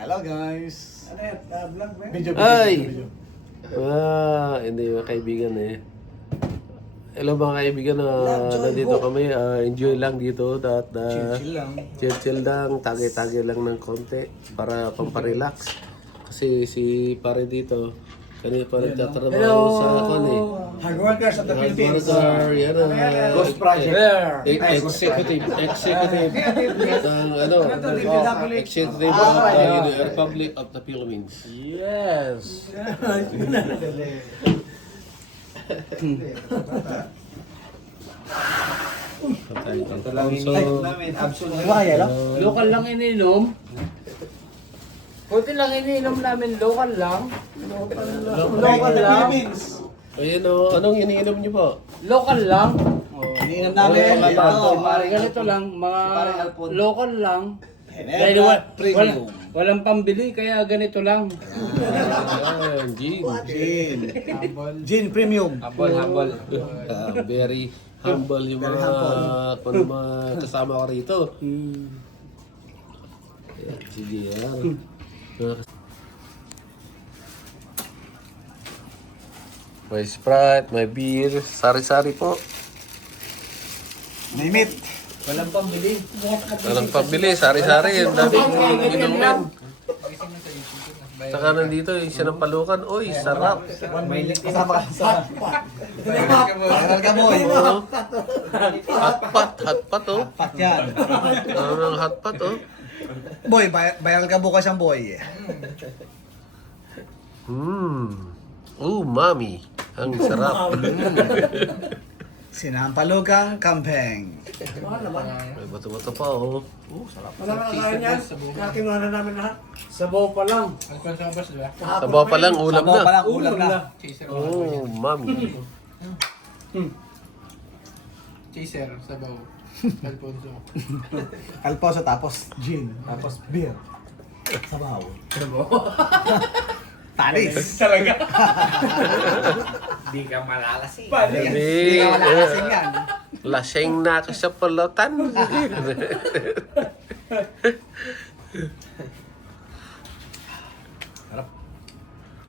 Hello guys! Ano yan? Vlog ba? Video, Ay! video. Hindi mga kaibigan eh. Hello mga kaibigan, nandito kami. Enjoy lang dito. Chill lang. Chill lang, tagay-tagay lang ng konti para pamparelax. Kasi si pare dito, kanina pa nagtatrabaho sa akin eh. Hard workers of the Philippines. Hardworker, yan Ghost Project. Executive ng Executive of the Republic of the Philippines. Yes! Ito lang Local lang ininom. Buti lang ininom namin, local lang. Local lang. Ayun o, anong iniinom niyo po? Local lang. Iniinom namin. Pare ganito lang, mga local lang. Dahil walang pambili, kaya ganito lang. Ayan, gin. Gin Premium. Habol. Very humble yung mga kasama ko rito. Ayan, si JR. May Sprite, may beer, sari-sari po. May meat. Walang pambili. Walang pabili, sari-sari. Ang daming inumin. Saka nandito yung sinampalukan. Uy, sarap. Kasama ka sa... Viral ka boy. Oo. Hotpot oh. Pat yan. Ano ng hotpot oh. Boy, viral ka bukas ang boy. Mami. Ang sarap. Sinampalugang kampeng. May bato-bato pa oh. Sarap. Wala na kakain yan. Nakinuha na namin lahat. Sabaw pa lang. Sabaw pa lang, ulam Sabaw pa na. lang, ulam na. Oh, mami. Chaser, sabaw. Alfonso. Alfonso tapos gin. Tapos beer. Sabaw. Talis. Talaga. Di ka malalasing. Hindi ka malalasing yan. Lasing na ako sa pulutan.